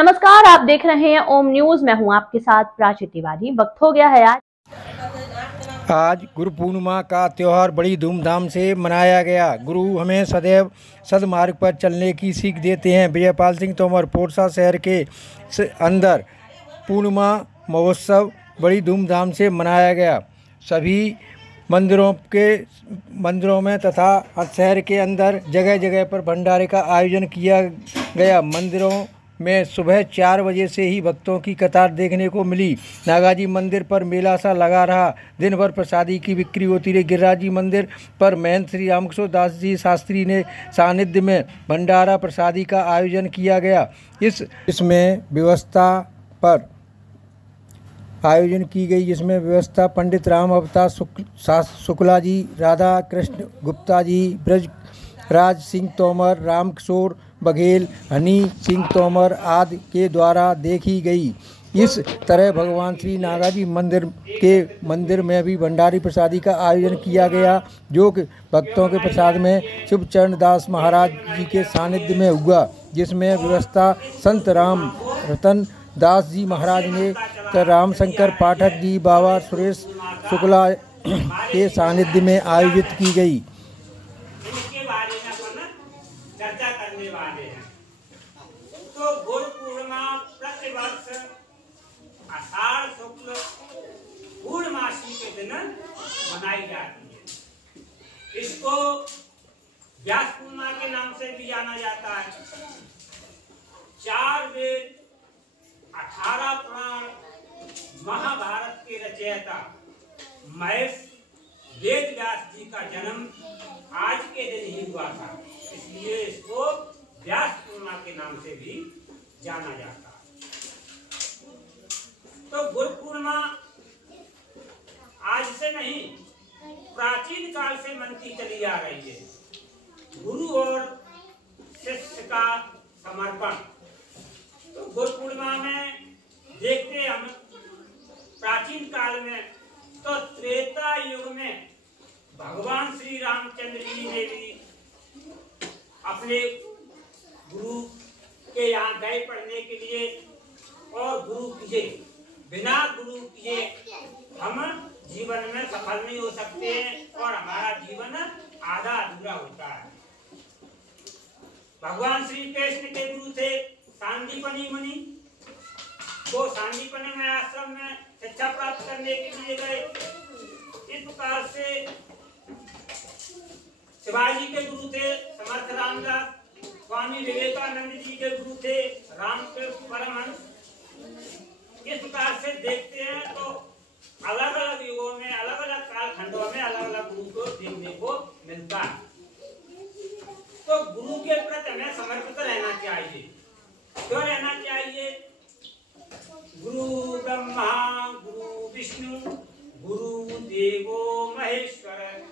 नमस्कार, आप देख रहे हैं ओम न्यूज। मैं हूं आपके साथ प्राची तिवारी। वक्त हो गया है आज गुरु पूर्णिमा का त्यौहार बड़ी धूमधाम से मनाया गया। गुरु हमें सदैव सदमार्ग पर चलने की सीख देते हैं। विजयपाल सिंह तोमर पोरसा शहर के अंदर पूर्णिमा महोत्सव बड़ी धूमधाम से मनाया गया। सभी मंदिरों में तथा शहर के अंदर जगह जगह पर भंडारे का आयोजन किया गया। मंदिरों में सुबह 4 बजे से ही भक्तों की कतार देखने को मिली। नागाजी मंदिर पर मेला सा लगा रहा। दिन भर प्रसादी की बिक्री होती रही। गिरिराज जी मंदिर पर महंत श्री रामकिशोर दास जी शास्त्री ने सानिध्य में भंडारा प्रसादी का आयोजन किया गया। इसमें व्यवस्था पर आयोजन की गई, जिसमें व्यवस्था पंडित राम अवतार शुक्ला जी, राधा कृष्ण गुप्ता जी, ब्रजराज सिंह तोमर, रामकिशोर बघेल, हनी सिंह तोमर आदि के द्वारा देखी गई। इस तरह भगवान श्री नागाजी मंदिर में भी भंडारी प्रसादी का आयोजन किया गया, जो कि भक्तों के प्रसाद में शिवचरण दास महाराज जी के सानिध्य में हुआ, जिसमें व्यवस्था संत राम रतन दास जी महाराज ने रामशंकर पाठक जी, बाबा सुरेश शुक्ला के सानिध्य में आयोजित की गई। इसके बारे में अपन चर्चा करने वाले हैं। तो गुरु पूर्णिमा प्रतिवर्ष आषाढ़ शुक्ल पूर्णमासी के दिन मनाई जाती है। इसको व्यास पूर्णिमा के नाम से भी जाना जाता है। 4 वेद, 18 पुराण, महाभारत के रचयिता महर्ष वेद व्यास जी का जन्म आज के दिन ही हुआ था, इसलिए इसको व्यास पूर्णिमा के नाम से भी जाना जाता है। तो गुरु पूर्णिमा आज से नहीं, प्राचीन काल से मनती चली आ रही है। गुरु और शिष्य का समर्पण। तो गुरु पूर्णिमा में देखते हम प्राचीन काल में, तो त्रेता युग में भगवान श्री रामचंद्र जी ने भी अपने गुरु के यहाँ गए पढ़ने के लिए, और गुरु किए, बिना गुरु किए हम जीवन में सफल नहीं हो सकते हैं और हमारा जीवन आधा अधूरा होता है। भगवान श्री कृष्ण के गुरु थे सांदीपनी मुनि। वो सांदीपनी में आश्रम में शिक्षा प्राप्त करने के लिए गए। इस प्रकार से शिवाजी के गुरु थे समर्थ रामदास। स्वामी विवेकानंद जी के गुरु थे रामकृष्ण परमहंस। इस प्रकार से देखते हैं तो अलग अलग युगों में, अलग अलग कालखंडों में अलग अलग गुरु को देखने को मिलता है। तो गुरु के प्रति हमें समर्पित रहना चाहिए। क्यों रहना चाहिए? गुरु ब्रह्मा गुरु विष्णु गुरु देवो महेश्वर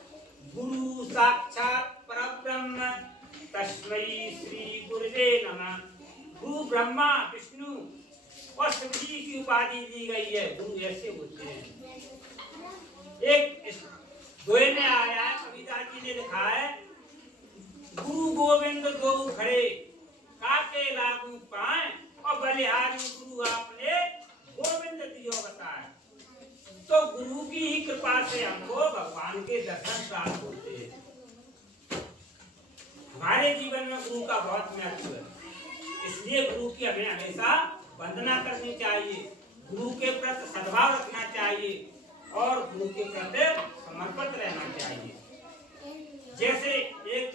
गुरु साक्षात परब्रह्म तस्मै श्री गुरुवे नमः। गुरु ब्रह्मा विष्णु और शिव जी की उपाधि दी गई है। गुरु ऐसे होते हैं। एक दोहे में आया है, कबीरदास जी ने लिखा है, गुरु गोविंद दो खड़े काके लागू पाए और बलिहारी गुरु आपने गोविंद दियो बताए। तो गुरु की ही कृपा से हमको भगवान के दर्शन प्राप्त होते हैं। हमारे जीवन में गुरु का बहुत महत्व है, इसलिए गुरु की हमें हमेशा वंदना करनी चाहिए, गुरु के प्रति सद्भाव रखना चाहिए और गुरु के प्रति समर्पित रहना चाहिए। जैसे एक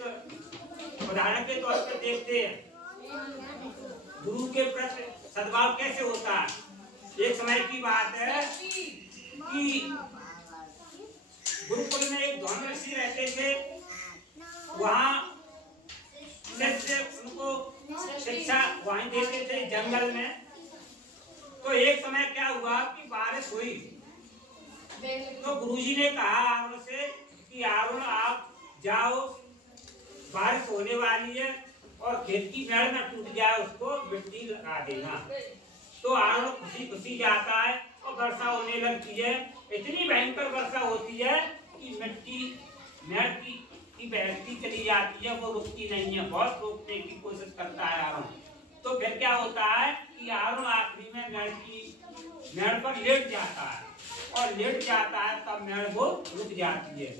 उदाहरण के तौर पर देखते हैं, गुरु के प्रति सद्भाव कैसे होता है। एक समय की बात है कि गुरुकुल में एक ध्वन ऋषि रहते थे। वहाँ शिष्य उनको शिक्षा वहीं देते थे जंगल में। तो एक समय क्या हुआ कि बारिश हुई। तो गुरुजी ने कहा अरुण से कि अरुण आप जाओ, बारिश होने वाली है और खेत की पेड़ न टूट जाए, उसको मिट्टी लगा देना। तो अरुण खुशी खुशी जाता है और वर्षा होने लगती है। इतनी भयंकर वर्षा होती है कि मिट्टी की बहती चली जाती है, वो रुकती नहीं है। बहुत रोकने की कोशिश करता है अरुण। तो फिर क्या होता है कि कि आरों आखिरी में मेड़ पर लेट जाता है, और लेट जाता है तब मेड़ वो रुक जाती है।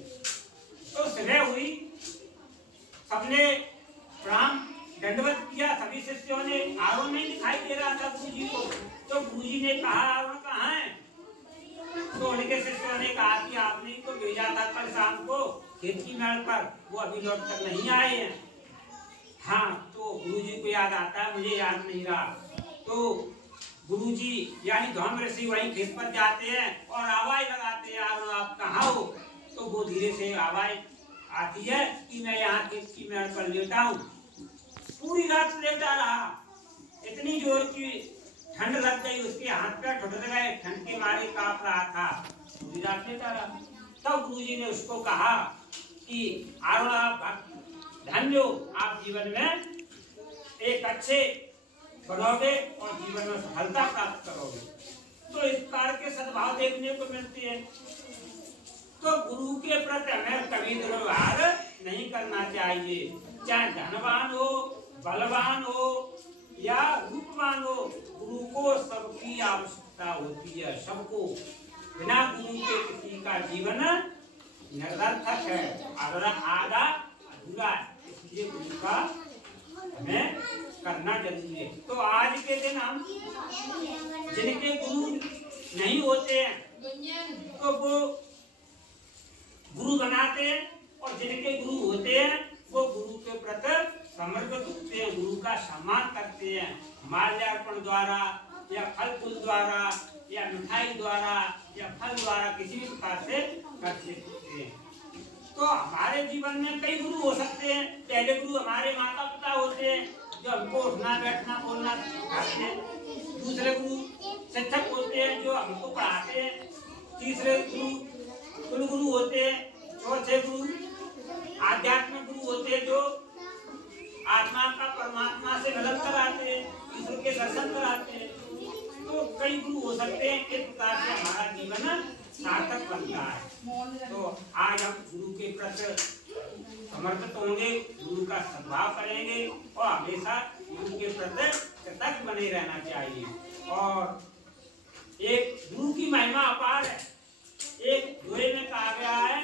तो सुबह हुई, सबने प्रणाम दंडवत किया, सभी शिष्यों ने। आरों नहीं दिखाई दे रहा था गुरु जी को, तो गुरु जी ने कहा आरों कहाँ है? तो उनके शिष्यों ने कहा कि आपने तो भेजा था कल शाम को खेत की मेड़ पर, वो अभी लौट कर नहीं आए हैं। हाँ, तो गुरु जी को याद आता है, मुझे याद नहीं रहा। तो गुरुजी यानी धौम ऋषि वहीं खेत पर जाते हैं और आवाज लगाते हैं, आप कहाँ हो? तो वो धीरे से आवाज आती है कि मैं यहाँ खेत की मेड़ पर लेटा हूँ। पूरी रात लेटा रहा, इतनी जोर की ठंड लग गई, उसके हाथ पैर ठुठुर गए, ठंड के मारे कांप रहा था, पूरी रात लेटा रहा। तब गुरुजी ने उसको कहा कि आरों आप धन्य हो, आप जीवन में एक अच्छे बनोगे और जीवन में सफलता प्राप्त करोगे। तो इस प्रकार के सद्भाव देखने को मिलते हैं। तो गुरु के प्रति हमें कभी दुर्व्यवहार नहीं करना चाहिए, चाहे धनवान हो, बलवान हो या रूपवान हो। गुरु को सबकी आवश्यकता होती है, सबको। बिना गुरु के किसी का जीवन निरर्थक है, आधा अधूरा है। इसलिए गुरु का हमें करना जरूरी है। तो आज के दिन हम जिनके गुरु नहीं होते हैं तो वो गुरु बनाते हैं, और जिनके गुरु होते हैं वो गुरु के प्रति समर्पित होते हैं, गुरु का सम्मान करते हैं, माल्यार्पण द्वारा या फल फूल द्वारा या मिठाई द्वारा या फल द्वारा किसी भी प्रकार से करते हैं। तो हमारे जीवन में कई गुरु हो सकते हैं। पहले गुरु हमारे माता पिता होते हैं, जो हमको उठना बैठना बोलना सिखाते हैं। दूसरे गुरु शिक्षक होते हैं, जो हमको पढ़ाते हैं। तीसरे गुरु कुल गुरु होते हैं। चौथे गुरु आध्यात्मिक गुरु होते हैं, जो आत्मा का परमात्मा से मिलन कराते हैं, ईश्वर के दर्शन कराते हैं। तो कई गुरु हो सकते हैं। इस प्रकार से हमारा जीवन सार्थक बनता है। तो आज हम गुरु के प्रति समर्पित होंगे, गुरु का सद्भाव करेंगे और हमेशा गुरु के प्रति कृतज्ञ बने रहना चाहिए। और एक गुरु की महिमा अपार है। एक दोहे में कहा गया है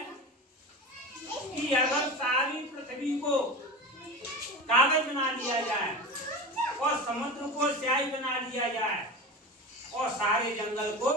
कि अगर सारी पृथ्वी को कागज बना लिया जाए और समुद्र को स्याही बना लिया जाए और सारे जंगल को